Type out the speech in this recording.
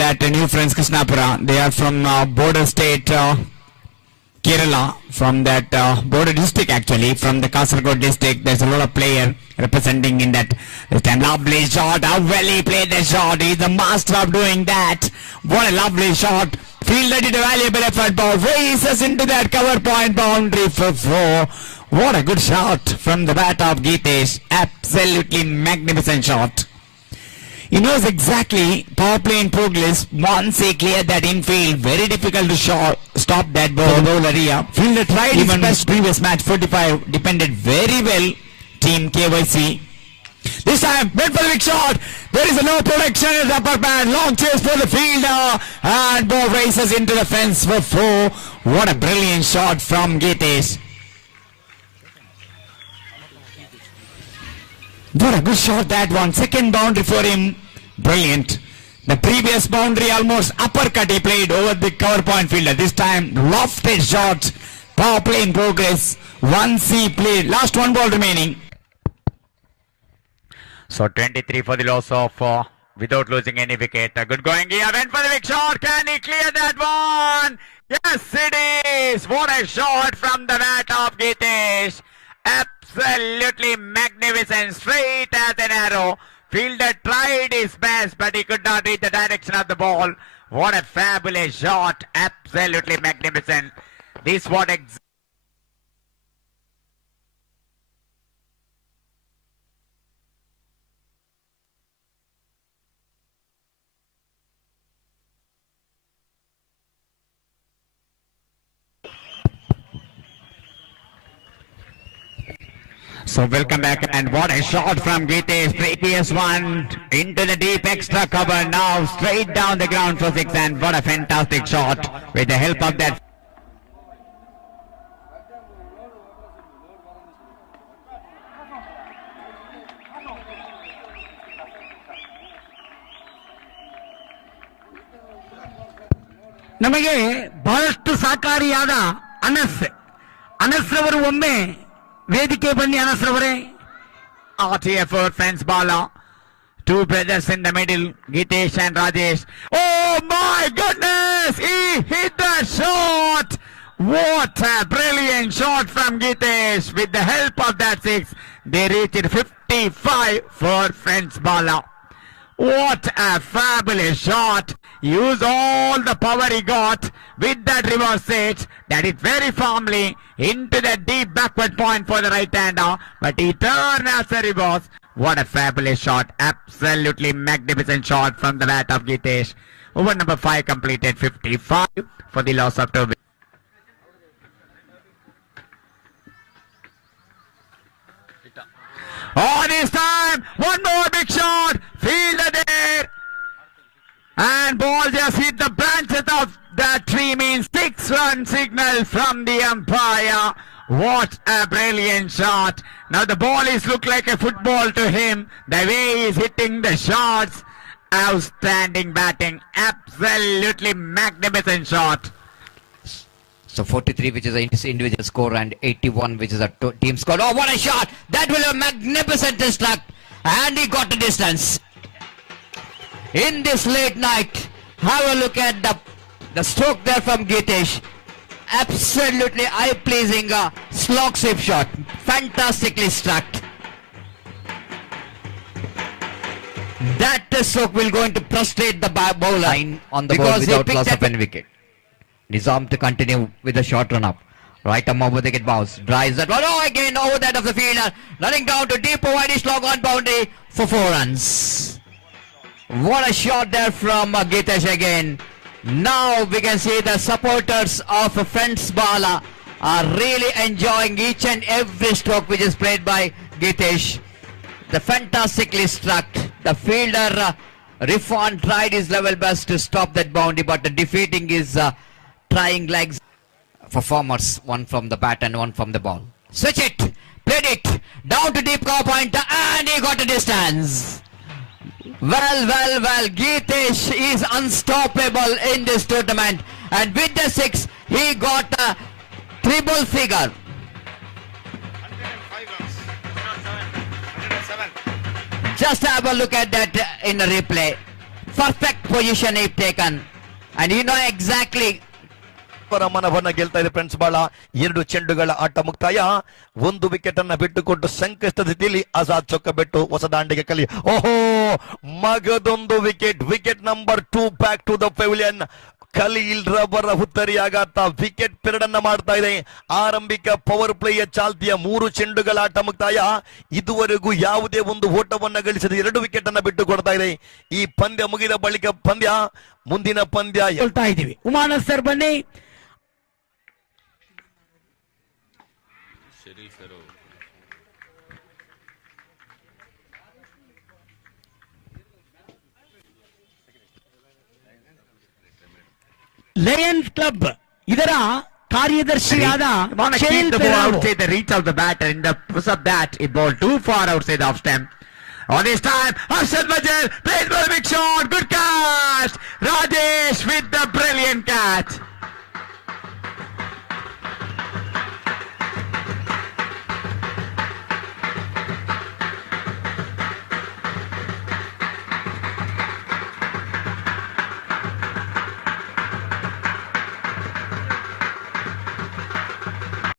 that New Friends Krishnapura. They are from border state Kerala, from that border district actually, from the Kasaragod district. There's a lot of player representing in that. This time lovely shot, how well he played the shot. He's the master of doing that. What a lovely shot. Fielded it a valuable effort, ball races into that cover point boundary for 4. What a good shot from the bat of Geetesh. Absolutely magnificent shot. He knows exactly power play in progress. Once he cleared that infield, very difficult to stop that ball. Area. Fielder tried even best previous match 45. Depended very well. Team KYC. This time, went for the big shot. There is no protection at the upper band. Long chase for the fielder. And ball races into the fence for 4. What a brilliant shot from Geetesh. What a good shot that one. Second boundary for him. Brilliant. The previous boundary almost uppercut he played over the cover point fielder. This time lofted shot. Power play in progress. 1C played. Last one ball remaining. So 23 for the loss of without losing any wicket. Good going here. Went for the big shot. Can he clear that one? Yes, it is. What a shot from the bat of Geetesh. Absolutely magnificent. Straight as an arrow. Fielder tried his best, but he could not read the direction of the ball. What a fabulous shot. Absolutely magnificent. This what So welcome back, and what a shot from Geetesh. Previous one into the deep extra cover. Now straight down the ground for 6, and what a fantastic shot with the help of that. ನಮಗೆ ಬಹಳಷ್ಟು ಸಹಕಾರಿಯಾದ ಅನಸ್ರವರು ಒಮ್ಮೆ ವೇದಿಕೆ ಬನ್ನಿ ಅನಸ್ರವರೇ. Arty effort, fence baller. Two brothers in the middle, Geetesh and Rajesh. Oh my goodness! He hit the shot! What a brilliant shot from Geetesh. With the help of that 6, they reached 55 for fence baller. What a fabulous shot. Use all the power he got with that reverse hit. That is very firmly into the deep backward point for the right hander. But he turned as a reverse. What a fabulous shot. Absolutely magnificent shot from the bat of Geetesh. Over number 5 completed 55 for the loss of 2. Oh, this time, one more big shot. Fielder there. And ball just hit the branches of that tree, means 6-run signal from the umpire. What a brilliant shot. Now the ball is look like a football to him. The way he's hitting the shots. Outstanding batting. Absolutely magnificent shot. So 43, which is an individual score, and 81, which is a team score. Oh, what a shot! That will be a magnificent distract. And he got the distance. In this late night, have a look at the stroke there from Geetesh. Absolutely eye-pleasing slog sweep shot. Fantastically struck. That stroke will go into frustrate the bowler on the ball without loss of any wicket. Nizam to continue with the short run up. Right arm over the get bounce. Drives that one. Oh, again over that of the fielder. Running down to deep wide slog on boundary for 4 runs. What a shot there from Geetesh again. Now we can see the supporters of Fence Bala are really enjoying each and every stroke which is played by Geetesh. The fantastically struck. The fielder Rifan tried his level best to stop that boundary, but defeating his trying legs. Performers, one from the bat and one from the ball. Switch it, played it, down to deep cover point, and he got a distance. Well, Geetesh is unstoppable in this tournament, and with the 6, he got a triple figure. 107. Just have a look at that in the replay. perfect position he taken. And you know exactly. ಮನವನ್ನ ಗೆಲ್ತಾ ಇದೆ friends ಬಾಳ. 2 ಚೆಂಡುಗಳ ಆಟ ಮುಕ್ತಾಯ. 1 wicket ಅನ್ನ ಬಿಟ್ಟುಕೊಟ್ಟು ಸಂಕಷ್ಟದ ಸ್ಥಿತಿಯಲ್ಲಿ ಆಜಾದ್ ಚೊಕ್ಕ ಬಿಟ್ಟು ಹೊಸ ದಾಂಡಿಗೆ ಕಲಿ. ಓಹೋ, ಮಗದೊಂದು wicket number 2 back to the pavilion. Khaleel ರವರ ಹುತ್ತರಿಯಾಗಾತ ವಿಕೆಟ್ ಪೆರಡನ್ನ ಮಾಡ್ತಾ ಇದೆ. ಆರಂಭಿಕ ಪವರ್ ಪ್ಲೇಯ ಚಾಲ್ತಿಯ 3 ಚೆಂಡುಗಳ ಆಟ ಮುಕ್ತಾಯ. ಇದುವರೆಗೂ ಯಾವುದೇ ಒಂದು ಓಟವನ್ನ ಗಳಿಸದೆ 2 ವಿಕೆಟ್ ಅನ್ನ ಬಿಟ್ಟು ಕೊಡ್ತಾ ಇದೆ. ಈ ಪಂದ್ಯ ಮುಗಿದ ಬಳಿಕ ಮುಂದಿನ ಪಂದ್ಯ ಹೇಳ್ತಾ ಇದ್ದೀವಿ. ಉಮಾನಸ್ ಸರ್ ಬನ್ನಿ. ಲಯನ್ಸ್ ಕ್ಲಬ್ ಇದರ ಕಾರ್ಯದರ್ಶಿಯಾದ Want to keep the ball outside the reach of the batter. In the push of that, it ball too far outside the off stump. On this time, Arshad Majid plays for a big shot. Good catch. Rajesh with the brilliant catch.